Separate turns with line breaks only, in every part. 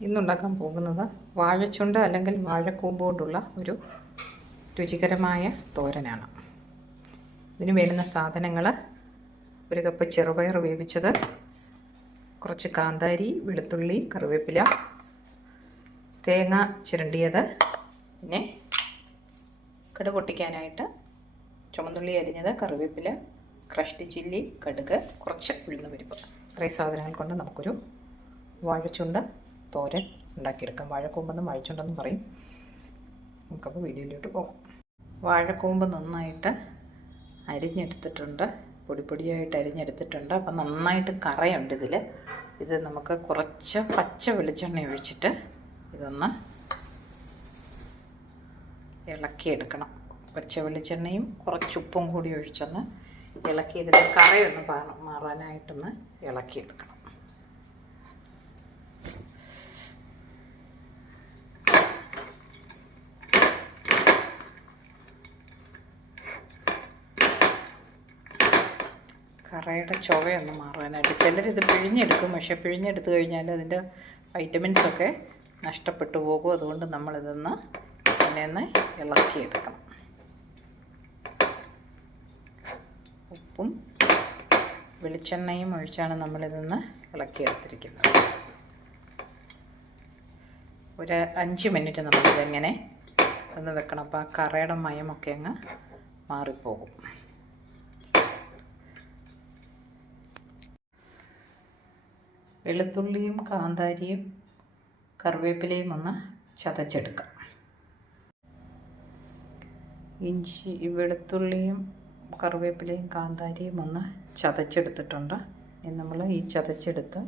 ഇന്നുണ്ടാക്കാൻ പോകുന്നത് വാഴച്ചുണ്ട് അല്ലെങ്കിൽ വാഴക്കൂമ്പ് കൊണ്ടുള്ള ഒരു രുചികരമായ തോരനാണ്. ഇതിന് വേണ്ടുന്ന സാധനങ്ങൾ ഒരു കപ്പ് ചെറുപയർ വേവിച്ചത് കുറച്ച് കാന്താരി വെളുത്തുള്ളി കറിവേപ്പില തേങ്ങ ചിരണ്ടിയത് പിന്നെ കടുക് പൊട്ടിക്കാനായിട്ട് ചുമന്നുള്ളി അരിഞ്ഞത് കറിവേപ്പില ക്രഷ്ഡ് ചില്ലി കടുക് കുറച്ച് ഉഴുന്ന പരിപ്പ് ഇത്രയും സാധനങ്ങൾ കൊണ്ട് നമുക്കൊരു വാഴച്ചുണ്ട് തോരൻ ഉണ്ടാക്കിയെടുക്കാം. വാഴക്കൂമ്പെന്നും വാഴച്ചുണ്ടെന്നും പറയും. നമുക്കപ്പോൾ വീഡിയോയിലോട്ട് പോകാം. വാഴക്കൂമ്പ് നന്നായിട്ട് അരിഞ്ഞെടുത്തിട്ടുണ്ട്. പൊടിപ്പൊടിയായിട്ട് അരിഞ്ഞെടുത്തിട്ടുണ്ട്. അപ്പം നന്നായിട്ട് കറയുണ്ട് ഇതിൽ ഇത് നമുക്ക് കുറച്ച് പച്ച വെളിച്ചെണ്ണ ഒഴിച്ചിട്ട് ഇതൊന്ന് ഇളക്കിയെടുക്കണം. പച്ച വെളിച്ചെണ്ണയും കുറച്ച് ഉപ്പും കൂടി ഒഴിച്ചൊന്ന് ഇളക്കി ഇതിന്റെ കറയൊന്ന് മാറാനായിട്ടൊന്ന് ഇളക്കിയെടുക്കണം. കറയുടെ ചുവയൊന്ന് മാറാനായിട്ട് ചിലരിത് പിഴിഞ്ഞെടുക്കും. പക്ഷെ പിഴിഞ്ഞെടുത്ത് കഴിഞ്ഞാൽ അതിന്റെ വൈറ്റമിൻസൊക്കെ നഷ്ടപ്പെട്ടു പോകും. അതുകൊണ്ട് നമ്മളിതൊന്ന് ഇങ്ങനെ ഒന്ന് ഇളക്കിയെടുക്കണം. ഉപ്പും വെളിച്ചെണ്ണയും ഒഴിച്ചാണ് നമ്മളിതൊന്ന് ഇളക്കിയെടുത്തിരിക്കുന്നത്. ഒരു അഞ്ച് മിനിറ്റ് നമ്മളിതെങ്ങനെ ഒന്ന് വെക്കണം. അപ്പോൾ ആ കറയുടെ മയമൊക്കെ അങ്ങ് മാറിപ്പോകും. വെളുത്തുള്ളിയും കാന്താരിയും കറിവേപ്പിലയും ഒന്ന് ചതച്ചെടുക്കാം. ഇഞ്ചി വെളുത്തുള്ളിയും കറിവേപ്പിലയും കാന്താരിയും ഒന്ന് ചതച്ചെടുത്തിട്ടുണ്ട്. ഇനി നമ്മൾ ഈ ചതച്ചെടുത്ത്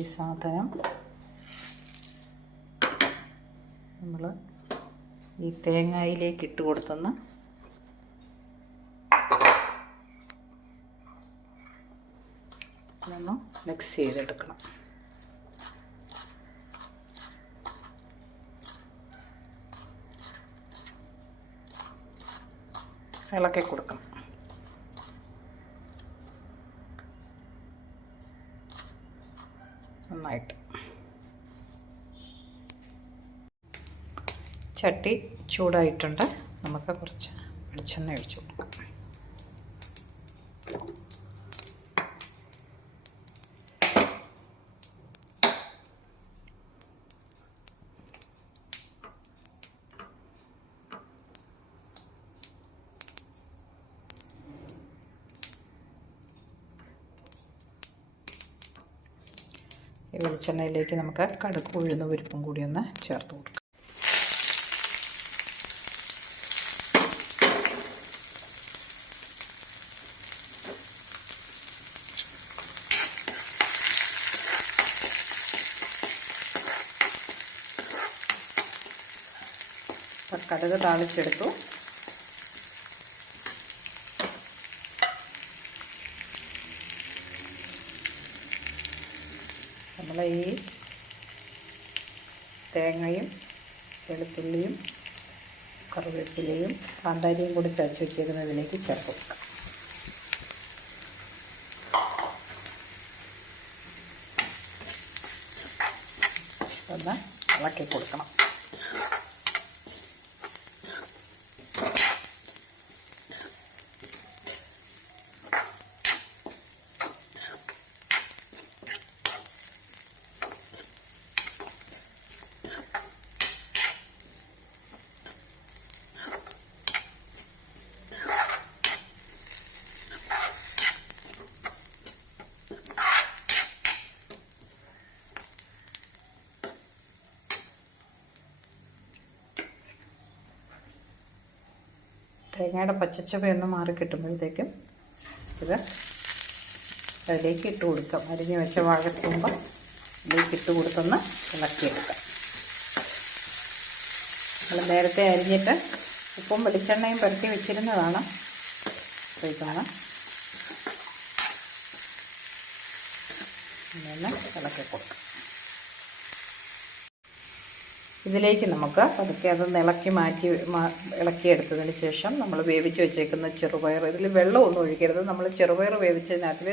ഈ സാധനം നമ്മൾ ഈ തേങ്ങയിലേക്ക് ഇട്ട് കൊടുത്തൊന്ന് ഇതൊന്ന് മിക്സ് ചെയ്തെടുക്കണം. ഇളക്കി കൊടുക്കണം നന്നായിട്ട്. ചട്ടി ചൂടായിട്ടുണ്ട്. നമുക്ക് കുറച്ച് വെളിച്ചെണ്ണ ഒഴിച്ചു കൊടുക്കാം. ഈ വെളിച്ചെണ്ണയിലേക്ക് നമുക്ക് കടുക്ക് ഉഴുന്ന പരിപ്പും കൂടി ഒന്ന് ചേർത്ത് കൊടുക്കാം. കടുക് താളിച്ചെടുത്തു. നമ്മൾ ഈ തേങ്ങയും വെളുത്തുള്ളിയും കറിവേപ്പിലയും കാന്താരിയും കൂടി ചതച്ച് വെച്ചേക്കുന്നതിലേക്ക് ചേർത്ത് കൊടുക്കാം. ഒന്ന് ഇളക്കി കൊടുക്കണം. തേങ്ങയുടെ പച്ചച്ചവയൊന്ന് മാറി കിട്ടുമ്പോഴത്തേക്കും ഇത് അതിലേക്ക് ഇട്ട് കൊടുക്കാം. അരിഞ്ഞ് വെച്ച വാഴക്കൂമ്പ് ഇതിലേക്ക് ഇട്ട് കൊടുത്തൊന്ന് ഇളക്കിയെടുക്കാം. നമ്മൾ നേരത്തെ അരിഞ്ഞിട്ട് ഉപ്പും വെളിച്ചെണ്ണയും പരത്തി വെച്ചിരുന്നതാണ്. ഇങ്ങനെ ഇളക്കി കൊടുക്കാം. ഇതിലേക്ക് നമുക്ക് പതുക്കെ അത് ഇളക്കി മാറ്റി ഇളക്കി ഇളക്കിയെടുത്തതിന് ശേഷം നമ്മൾ വേവിച്ച് വെച്ചേക്കുന്ന ചെറുപയർ. ഇതിൽ വെള്ളമൊന്നും ഒഴിക്കരുത്. നമ്മൾ ചെറുപയർ വേവിച്ചതിനകത്തിൽ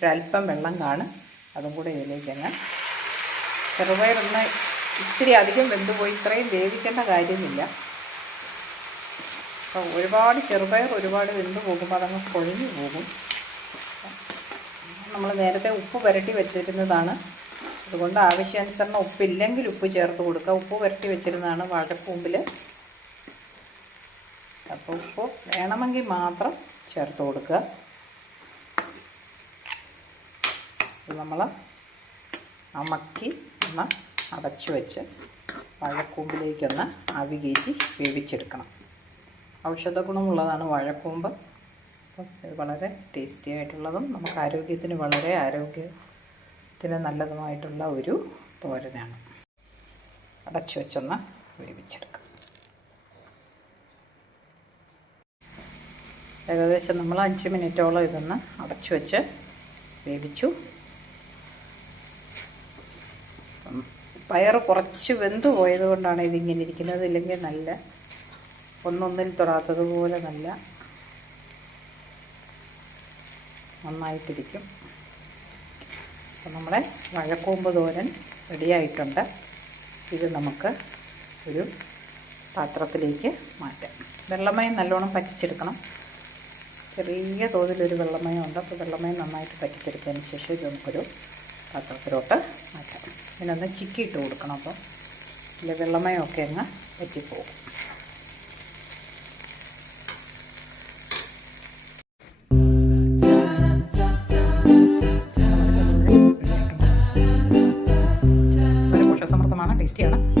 ഒരല്പം വെള്ളം കാണും. അതും കൂടെ ഇതിലേക്ക് ചെറുപയർ ഒന്ന് ഇത്തിരി അധികം വെന്തുപോയി ഇത്രയും വേവിക്കേണ്ട കാര്യമില്ല. അപ്പോൾ ഒരുപാട് ചെറുപയർ ഒരുപാട് വെന്ത് പോകുമ്പോൾ അതങ്ങ് കൊഴിഞ്ഞു പോകും. നമ്മൾ നേരത്തെ ഉപ്പ് പുരട്ടി വെച്ചിരുന്നതാണ്. അതുകൊണ്ട് ആവശ്യാനുസരണം ഉപ്പില്ലെങ്കിൽ ഉപ്പ് ചേർത്ത് കൊടുക്കുക. ഉപ്പ് പുരട്ടി വെച്ചിരുന്നതാണ് വാഴക്കൂമ്പിൽ അപ്പോൾ ഉപ്പ് വേണമെങ്കിൽ മാത്രം ചേർത്ത് കൊടുക്കുക. നമ്മൾ അമക്കി ഒന്ന് അടച്ചു വെച്ച് വാഴക്കൂമ്പിലേക്കൊന്ന് ആവി വേവിച്ചെടുക്കണം. ഔഷധ ഗുണമുള്ളതാണ് വാഴക്കൂമ്പ് അപ്പം ഇത് വളരെ ടേസ്റ്റി ആയിട്ടുള്ളതും നമുക്ക് ആരോഗ്യത്തിന് വളരെ ആരോഗ്യത്തിന് നല്ലതുമായിട്ടുള്ള ഒരു തോരനാണ്. അടച്ചു വെച്ചൊന്ന് വേവിച്ചെടുക്കാം. ഏകദേശം നമ്മൾ അഞ്ച് മിനിറ്റോളം ഇതൊന്ന് അടച്ചു വെച്ച് വേവിച്ചു. പയർ കുറച്ച് വെന്ത് പോയത് കൊണ്ടാണ് ഇതിങ്ങനെ ഇരിക്കുന്നത്. ഇല്ലെങ്കിൽ നല്ല ഒന്നൊന്നിൽ തൊടാത്തതുപോലെ നല്ല നന്നായിട്ടിരിക്കും. അപ്പം നമ്മുടെ വഴക്കൂമ്പ് തോരൻ റെഡിയായിട്ടുണ്ട് ഇത് നമുക്ക് ഒരു പാത്രത്തിലേക്ക് മാറ്റാം. വെള്ളമയം നല്ലോണം പറ്റിച്ചെടുക്കണം. ചെറിയ തോതിലൊരു വെള്ളമയം ഉണ്ട് അപ്പോൾ വെള്ളമയം നന്നായിട്ട് പറ്റിച്ചെടുത്തതിന് ശേഷം ഇത് നമുക്കൊരു പാത്രത്തിലോട്ട് മാറ്റാം. ഇതിനൊന്ന് ചിക്കിയിട്ട് കൊടുക്കണം അപ്പോൾ ഇതിലെ വെള്ളമയമൊക്കെ അങ്ങ് പറ്റിപ്പോകും. ടേസ്റ്റിയാണ്